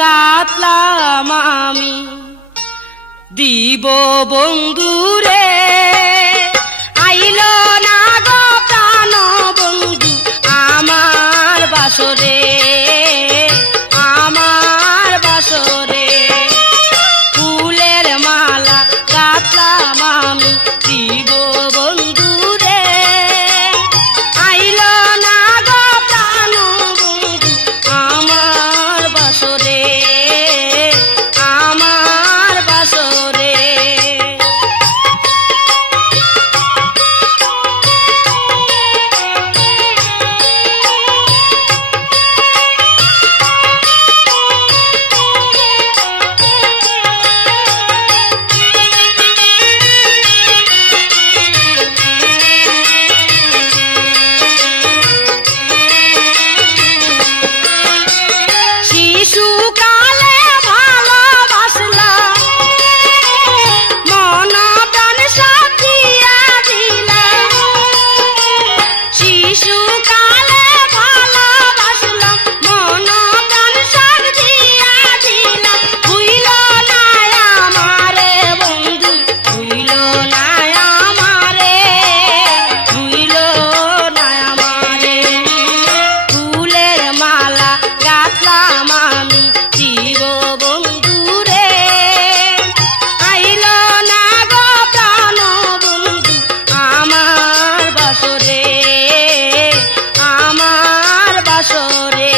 গাতলাম আমি দিব বন্ধুরে আইল না গো প্রাণ বন্ধু আমার বাসরে আমার বাসরে ফুলের মালা গাতলাম আমি দিব বন্ধুরে আইল না গো প্রাণ বন্ধু আমার বাসরে আমার বাসরে শিশুকালে ভালোবাসলাম মন প্রাণ সব দিয়া দিলাম শিশুকালে ভালোবাসলাম মন প্রাণ সব দিয়া দিলাম ভুইল না আমারে বন্ধু ভুইল না আমারে ভুইল না আমারে ফুলের মালা গাতলাম আমি দিব বন্ধুরে আইল না গো প্রাণ বন্ধু আমার বাসরে আমার বাসরে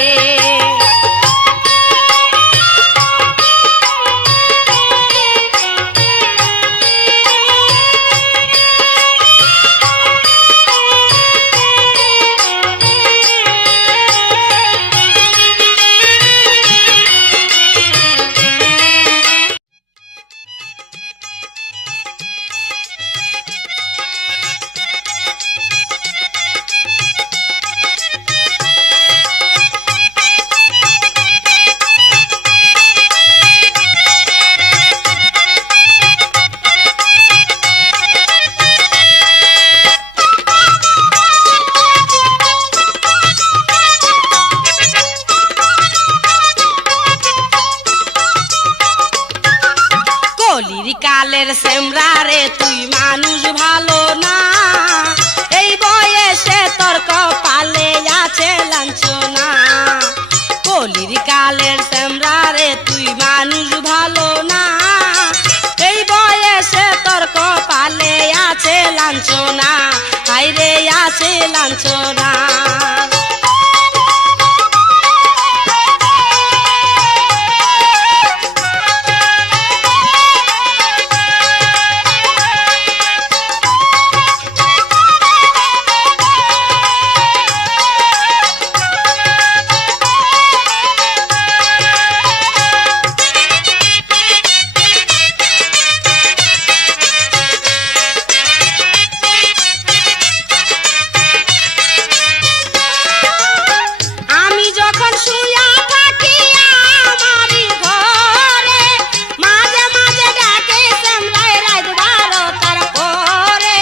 কলির কালের সেমরারে তুই মানুষ ভালো না এই বয়সে তোর কপালে আছে লাঞ্ছনা কলির কালের সেমরারে তুই মানুষ ভালো না এই বয়সে তোর কপালে আছে লাঞ্ছনা হায়রে আছে লাঞ্ছনা আমি যখন শুয়া থাকি আমারই ঘরে মাঝে মাঝে ডাকে সেমরাই রাত 12টার পরে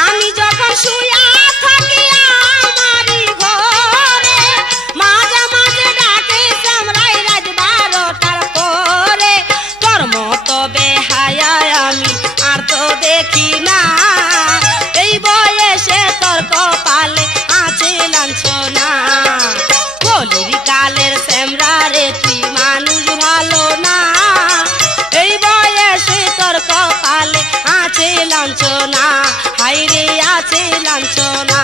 আমি যখন শুয়া থাকি আমারই ঘরে মাঝে মাঝে ডাকে সেমরাই রাত 12টার পরে তোর মতো বেহায়া আমি আর তো দেখি না এই বয়সে তোর কপালে আছে লাঞ্ছনা কলির কালের সেমরারে তুই মানুষ ভালো না এই বয়সে তোর কপালে আছে লাঞ্ছনা হায়রে আছে লাঞ্ছনা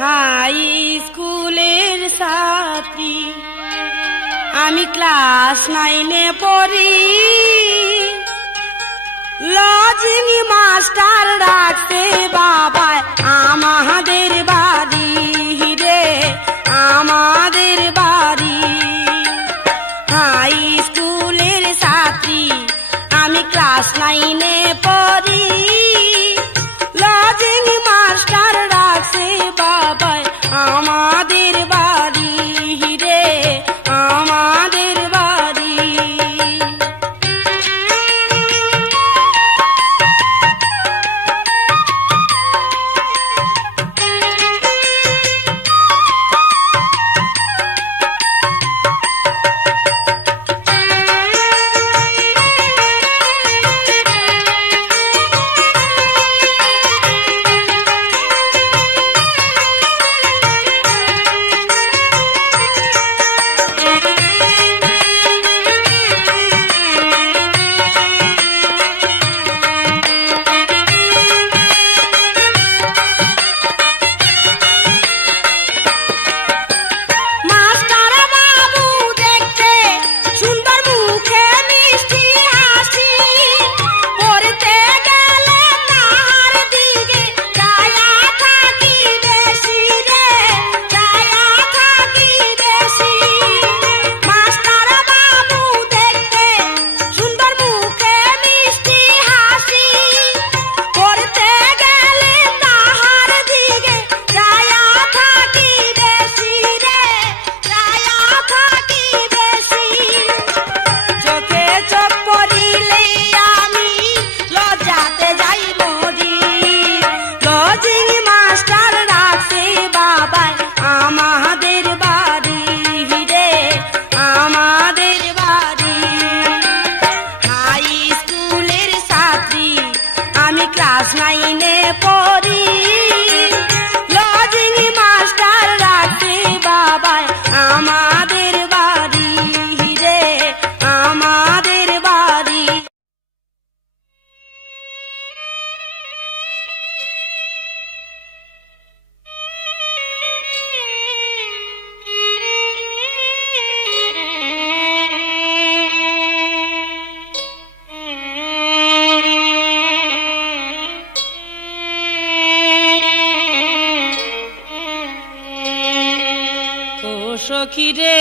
হাই স্কুলের ছাত্রী আমি ক্লাস 9-এ পড়ি, লজিং মাস্টার ডাকছে বাবা আমাদের বাড়ি রে, আমাদের বাড়ি। হাই স্কুলের ছাত্রী আমি ক্লাস 9-এ পড়ি, লজিং মাস্টার ডাকছে বাবা আমাদের বাড়ি রে, আমাদের বাড়ি। ক্লাস 9-এ পড়ি, লজিং মাস্টার ডাকছে বাবা আমাদের বাড়ি রে, আমাদের বাড়ি। সখী রে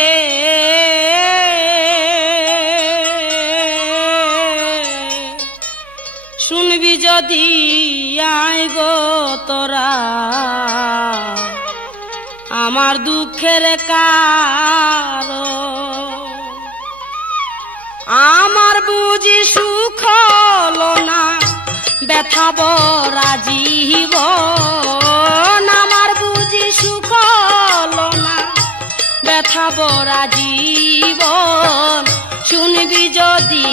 শুনবি যদি আয় গো তোরা আমার দুঃখের কারণ, আমার বুঝি সুখ হলো না ব্যথা ভরা জীবন, আমার বুঝি সুখ হলো না ব্যথা ভরা জীবন। শুনবি যদি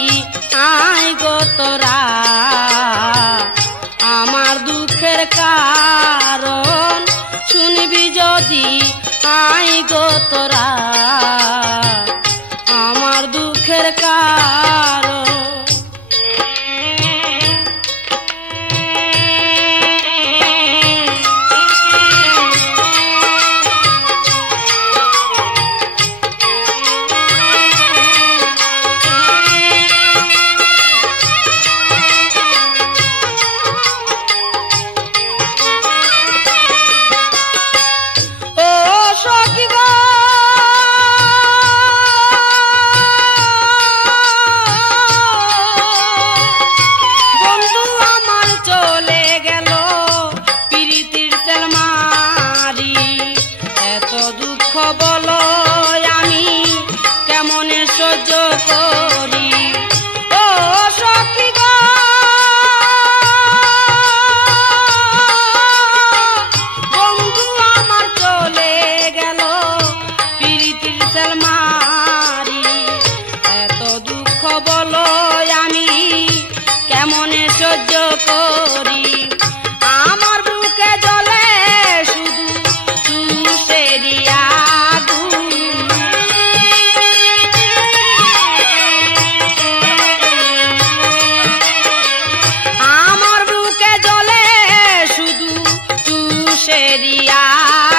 আয় গো তোরা আমার দুঃখের কারণ, শুনবি যদি আয় গো তোরা আমার দুঃখের কারণ।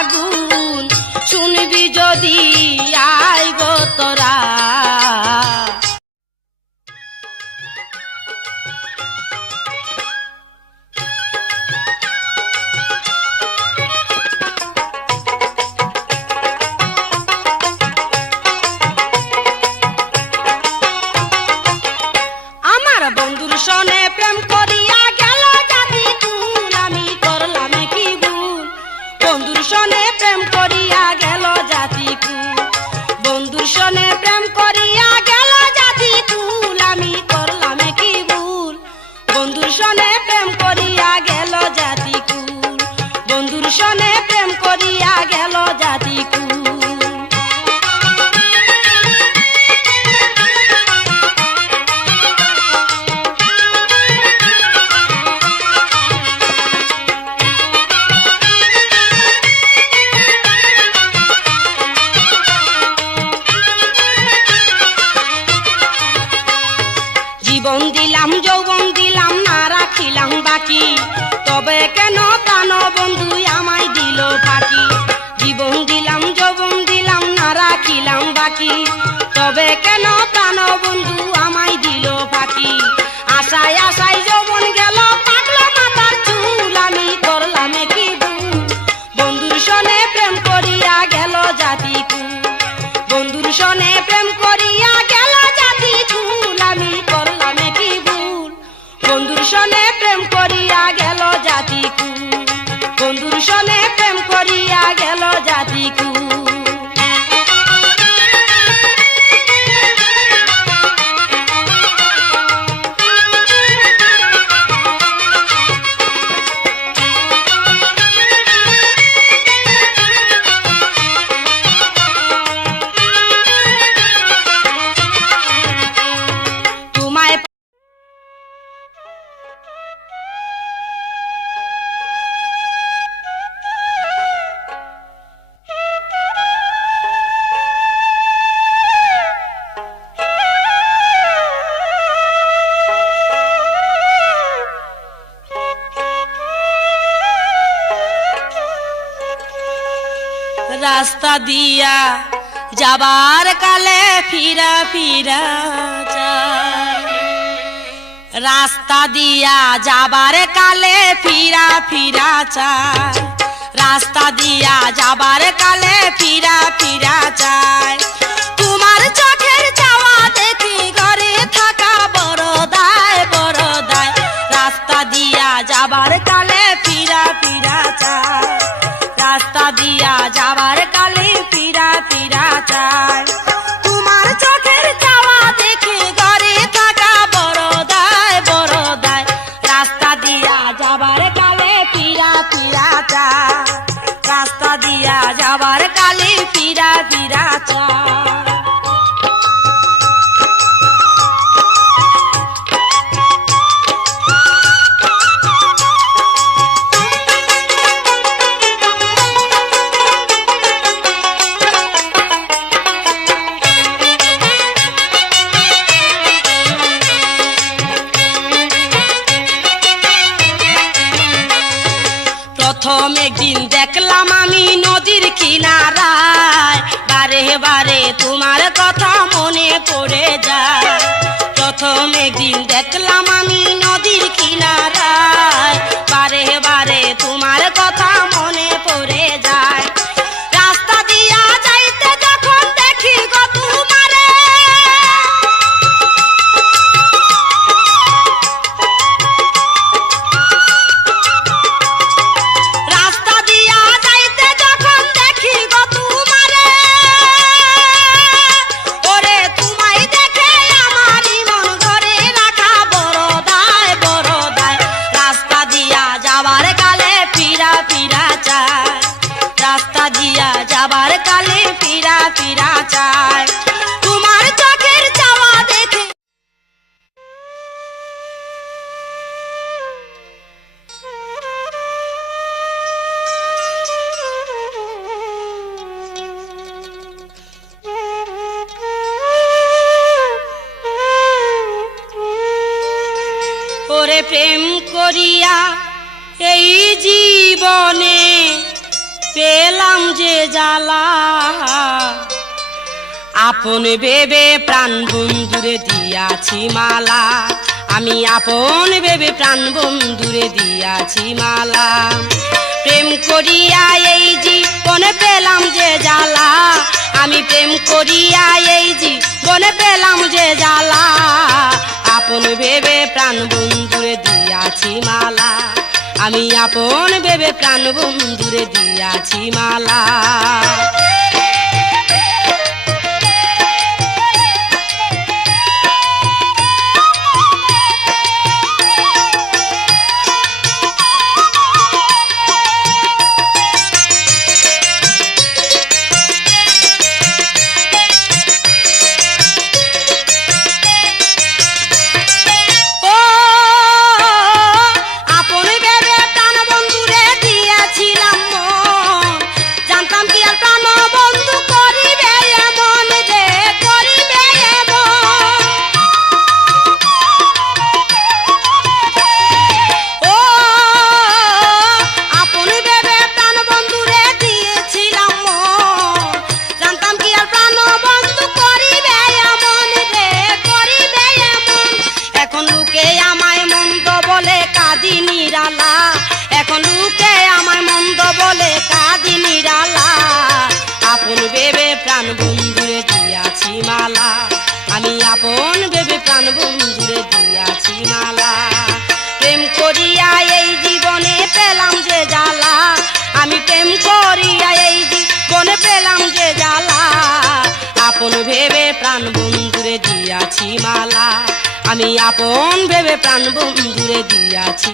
আগুন শুনবি যদি আয় গো বন্ধুর সনে প্রেম করিয়া গেল জাতি কুল, বন্ধুর সনে প্রেম করিয়া গেল জাতি কুল, আমি করলাম কি ভুল। বন্ধুর সনে প্রেম করিয়া গেল জাতি কুল, বন্ধুর সনে প্রেম করিয়া গেল জাতি কুল। জীবন দিলাম যৌবন দিলাম না রাখিলাম বাকি, তবে কেন প্রাণ বন্ধু আমায় দিল ফাঁকি। জীবন দিলাম যৌবন দিলাম না রাখিলাম বাকি, তবে কেন প্রাণ বন্ধু আমায় দিল ফাঁকি। আশায় আশায় যৌবন গেল পাকলো মাথার চুল, আমি করলাম কি ভুল। বন্ধুর সনে প্রেম করিয়া গেল জাতি কুল, বন্ধুর সনে প্রেম করিয়া গেল জাতি কুল, আমি করলাম কি ভুল। বন্ধুর সনে প্রেম করিয়া গেল জাতি কুল, বন্ধুর সনে প্রেম করিয়া গেল জাতি কুল। রাস্তা দিয়া যাবার কালে ফিরা ফিরা যায়, রাস্তা দিয়া যাবার কালে ফিরা ফিরা চায়, রাস্তা দিয়া যাবার কালে ফিরা ফিরা চায়। তোমার চোখের চাওয়া দেখি ঘরে থাকা বড় দায় বড় দায়, রাস্তা দিয়া যাবার কালে ফিরা ফিরা চায়, রাস্তা দিয়া যাবার কালে ফিরা ফিরা চায়। তোমার চোখের চাওয়া দেখে ঘরে থাকা বড় দায় বড় দায়, রাস্তা দিয়া যাবার কালে ফিরা ফিরা চায়, রাস্তা দিয়া যাবার কালে ফিরা ফিরা চায়। প্রথম একদিন দেখলাম আমি নদীর কিনারায়, বারে বারে তোমার কথা মনে পড়ে যায়। প্রথম একদিন দেখলাম আমি নদীর কিনারায়, বারে বারে তোমার কথা মনে পড়ে যায়। রাস্তা দিয়া যাইতে যখন দেখি গো তোমারে, রাস্তা দিয়া যাইতে যখন দেখি গো তোমারে, ওরে তোমায় দেখে আমারই মন ঘরে রাখা বড় দায় বড় দায়, রাস্তা দিয়া যাবার কালে ফিরা ফিরা চায়, রাস্তা দিয়া যাবার কালে ফিরা ফিরা চায়। তোমার চোখের চাওয়া দেখে ওরে প্রেম করিয়া এই জীবনে পেলাম যে জ্বালা, আপন ভেবে প্রাণ বন্ধুরে দিয়াছি মালা, আমি আপন ভেবে প্রাণ বন্ধুরে দিয়াছি মালা। প্রেম করিয়া এই জীবনে পেলাম যে জ্বালা, আমি প্রেম করিয়া এই জীবনে পেলাম যে জ্বালা, আপন ভেবে প্রাণ বন্ধুরে দিয়াছি মালা, আমি আপন ভেবে প্রাণ বন্ধুরে দিয়াছি মালা। এখন লোকে আমায় মন্দ বলে কাঁদি নিরালা, আপন ভেবে প্রাণ বন্ধুরে দিয়াছি মালা। আমি আপন ভেবে প্রাণ বন্ধুরে দিয়াছি মালা। প্রেম করিয়া এই জীবনে পেলাম যে জ্বালা, আমি প্রেম করিয়া এই জীবনে পেলাম যে জ্বালা, আপন ভেবে প্রাণ বন্ধুরে দিয়াছি মালা। আমি আপন ভেবে প্রাণ বন্ধুরে দিয়াছি।